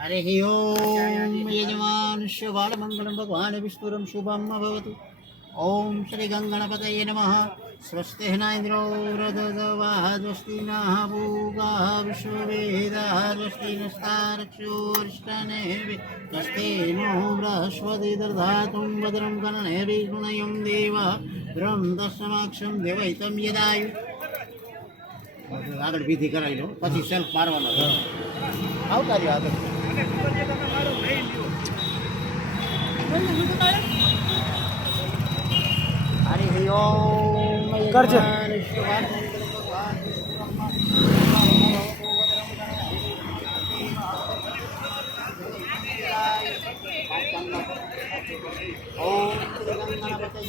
हरिः ओम यजमानस्य बालमङ्गलं भगवान् विष्णुरं शुभं भवतु। ओम श्री गंगणपतये नमः। स्वस्ति न इन्द्रो वृद्धवाः स्वस्ति नः पूगाः विश्ववेदाः स्वस्ति नस्तारक्षोरिष्टनेः स्वस्ति नो बृहस्पति दधातुं भद्रं कर्णेभिः शृणुयाम देवः भद्रं दशमाक्षं देवहितं यदायु। આગળ વિધિ કરાવી લો પછી સેલ્ફ મારવાનો આવતા રહ્યો આગળ હરિ ઓમ કરજે ઓમ ગણપતિ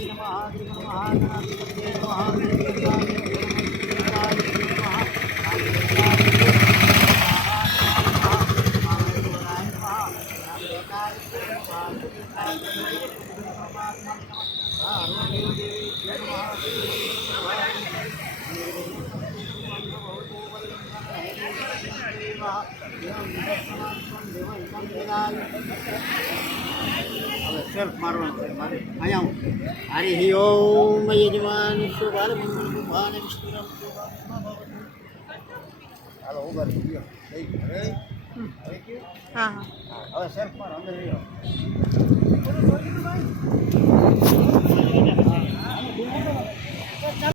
સેલ્ફ મારવાનો અહીંયા હું હરિ ઓમ યજમાન શુભાલ મંગલ ભગવાન વિષ્ણુરમ હાલો ઉભા રહ્યો હા હવે સેલ્ફ મારો અંદર રહ્યો